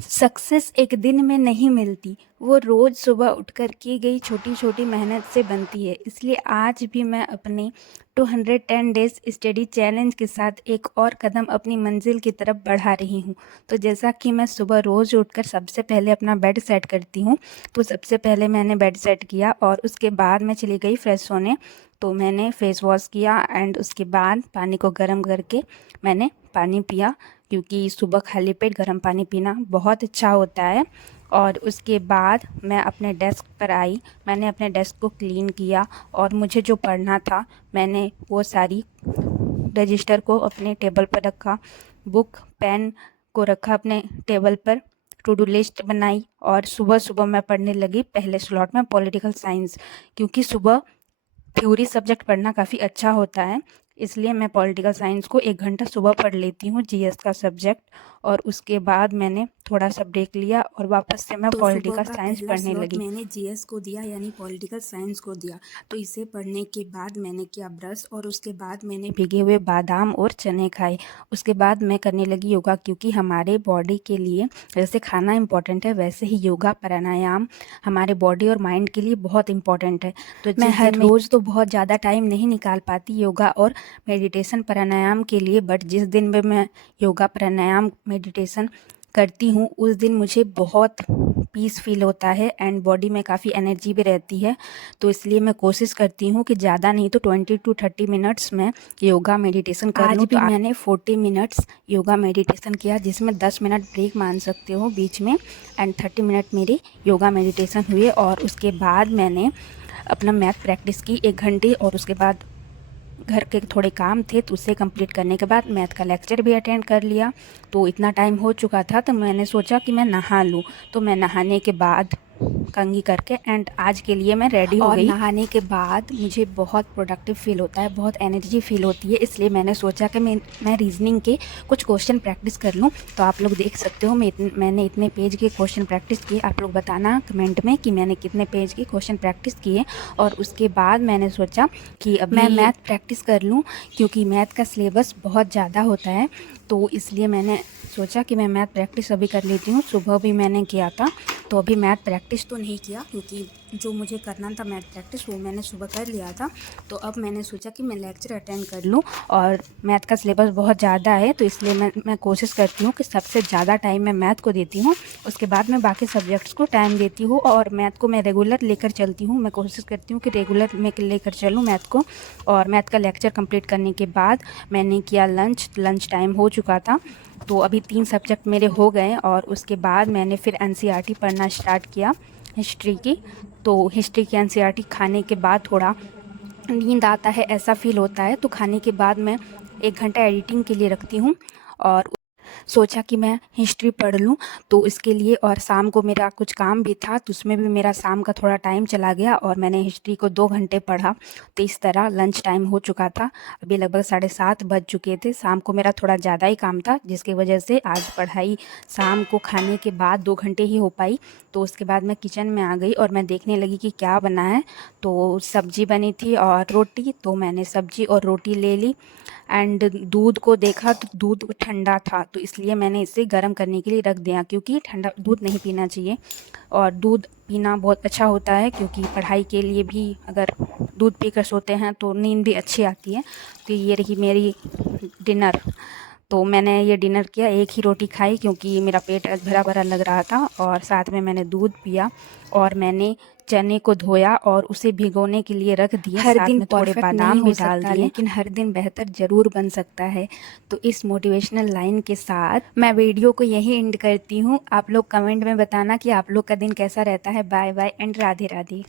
Success एक दिन में नहीं मिलती, वो रोज़ सुबह उठकर की गई छोटी-छोटी मेहनत से बनती है। इसलिए आज भी मैं अपने 210 डेज़ स्टडी चैलेंज के साथ एक और कदम अपनी मंज़िल की तरफ बढ़ा रही हूँ। तो जैसा कि मैं सुबह रोज़ उठकर सबसे पहले अपना बेड सेट करती हूँ, तो सबसे पहले मैंने बेड सेट किया और उसके बाद मैं चली गई फ्रेश होने। तो मैंने फ़ेस वॉश किया एंड उसके बाद पानी को गर्म करके मैंने पानी पिया, क्योंकि सुबह खाली पेट गर्म पानी पीना बहुत अच्छा होता है। और उसके बाद मैं अपने डेस्क पर आई, मैंने अपने डेस्क को क्लीन किया और मुझे जो पढ़ना था मैंने वो सारी रजिस्टर को अपने टेबल पर रखा, बुक पेन को रखा अपने टेबल पर, टू डू लिस्ट बनाई और सुबह-सुबह मैं पढ़ने लगी पहले स्लॉट में पॉलिटिकल साइंस, क्योंकि सुबह थ्योरी सब्जेक्ट पढ़ना काफ़ी अच्छा होता है। इसलिए मैं पॉलिटिकल साइंस को 1 घंटा सुबह पढ़ लेती हूँ, जीएस का सब्जेक्ट। और उसके बाद मैंने थोड़ा-सा ब्रेक लिया और वापस से मैं तो सुबह पॉलिटिकल का साइंस पहला पढ़ने स्लॉट लगी। मैंने जीएस को दिया, यानी पॉलिटिकल साइंस को दिया। तो इसे पढ़ने के बाद मैंने किया ब्रश और उसके बाद मैंने भीगे हुए बादाम और चने खाए। उसके बाद मैं करने लगी योगा, क्योंकि हमारे बॉडी के लिए जैसे खाना इम्पोर्टेंट है, वैसे ही योगा प्राणायाम हमारे बॉडी और माइंड के लिए बहुत इम्पोर्टेंट है। तो मैं हर रोज़ तो बहुत ज़्यादा टाइम नहीं निकाल पाती योगा और मेडिटेशन प्राणायाम के लिए, बट जिस दिन भी मैं योगा प्राणायाम मेडिटेशन करती हूँ उस दिन मुझे बहुत पीस फील होता है एंड बॉडी में काफ़ी एनर्जी भी रहती है। तो इसलिए मैं कोशिश करती हूँ कि ज़्यादा नहीं तो 20 टू 30 मिनट्स में योगा मेडिटेशन कर लूँ। तो मैंने 40 मिनट्स योगा मेडिटेशन किया, जिसमें 10 मिनट ब्रेक मान सकते हो बीच में एंड 30 मिनट मेरे योगा मेडिटेशन हुए। और उसके बाद मैंने अपना मैथ प्रैक्टिस की 1 घंटे और उसके बाद घर के थोड़े काम थे, तो उसे कंप्लीट करने के बाद मैथ का लेक्चर भी अटेंड कर लिया। तो इतना टाइम हो चुका था, तो मैंने सोचा कि मैं नहा लूँ। तो मैं नहाने के बाद कंघी करके एंड आज के लिए मैं रेडी हो गई। नहाने के बाद मुझे बहुत प्रोडक्टिव फील होता है, बहुत एनर्जी फील होती है, इसलिए मैंने सोचा कि मैं रीजनिंग के कुछ क्वेश्चन प्रैक्टिस कर लूँ। तो आप लोग देख सकते हो मैंने इतने पेज के क्वेश्चन प्रैक्टिस किए। आप लोग बताना कमेंट में कि मैंने कितने पेज के क्वेश्चन प्रैक्टिस किए। और उसके बाद मैंने सोचा कि अब मैं मैथ प्रैक्टिस कर लूँ, क्योंकि मैथ का सिलेबस बहुत ज़्यादा होता है। तो इसलिए मैंने सोचा कि मैं मैथ प्रैक्टिस अभी कर लेती हूँ। सुबह भी मैंने किया था, तो अभी मैथ प्रैक्टिस तो नहीं किया, क्योंकि जो मुझे करना था मैथ प्रैक्टिस वो मैंने सुबह कर लिया था। तो अब मैंने सोचा कि मैं लेक्चर अटेंड कर लूँ, और मैथ का सिलेबस बहुत ज़्यादा है, तो इसलिए मैं कोशिश करती हूँ कि सबसे ज़्यादा टाइम मैं मैथ को देती हूँ। उसके बाद मैं बाकी सब्जेक्ट्स को टाइम देती हूँ, और मैथ को मैं रेगुलर लेकर चलती हूँ। मैं कोशिश करती हूँ कि रेगुलर मैं लेकर चलूँ मैथ को। और मैथ का लेक्चर कंप्लीट करने के बाद मैंने किया लंच टाइम हो चुका था। तो अभी 3 सब्जेक्ट मेरे हो गए और उसके बाद मैंने फिर एनसीईआरटी पढ़ना स्टार्ट किया हिस्ट्री की। तो हिस्ट्री की एनसीईआरटी खाने के बाद थोड़ा नींद आता है ऐसा फ़ील होता है, तो खाने के बाद मैं 1 घंटा एडिटिंग के लिए रखती हूँ और सोचा कि मैं हिस्ट्री पढ़ लूँ। तो इसके लिए, और शाम को मेरा कुछ काम भी था, तो उसमें भी मेरा शाम का थोड़ा टाइम चला गया और मैंने हिस्ट्री को 2 घंटे पढ़ा। तो इस तरह लंच टाइम हो चुका था, अभी लगभग 7:30 बज चुके थे। शाम को मेरा थोड़ा ज़्यादा ही काम था, जिसकी वजह से आज पढ़ाई शाम को खाने के बाद 2 घंटे ही हो पाई। तो उसके बाद मैं किचन में आ गई और मैं देखने लगी कि क्या बना है। तो सब्जी बनी थी और रोटी, तो मैंने सब्जी और रोटी ले ली। एंड दूध को देखा तो दूध ठंडा था, तो इसलिए मैंने इसे गर्म करने के लिए रख दिया, क्योंकि ठंडा दूध नहीं पीना चाहिए। और दूध पीना बहुत अच्छा होता है, क्योंकि पढ़ाई के लिए भी अगर दूध पीकर सोते हैं तो नींद भी अच्छी आती है। तो ये रही मेरी डिनर। तो मैंने ये डिनर किया, एक ही रोटी खाई, क्योंकि मेरा पेट भरा भरा लग रहा था, और साथ में मैंने दूध पिया। और मैंने चने को धोया और उसे भिगोने के लिए रख दिए, हर दिन थोड़े बादाम भी डाल दिए, लेकिन हर दिन बेहतर ज़रूर बन सकता है। तो इस मोटिवेशनल लाइन के साथ मैं वीडियो को यहीं एंड करती हूँ। आप लोग कमेंट में बताना कि आप लोग का दिन कैसा रहता है। Bye bye and Radhe Radhe.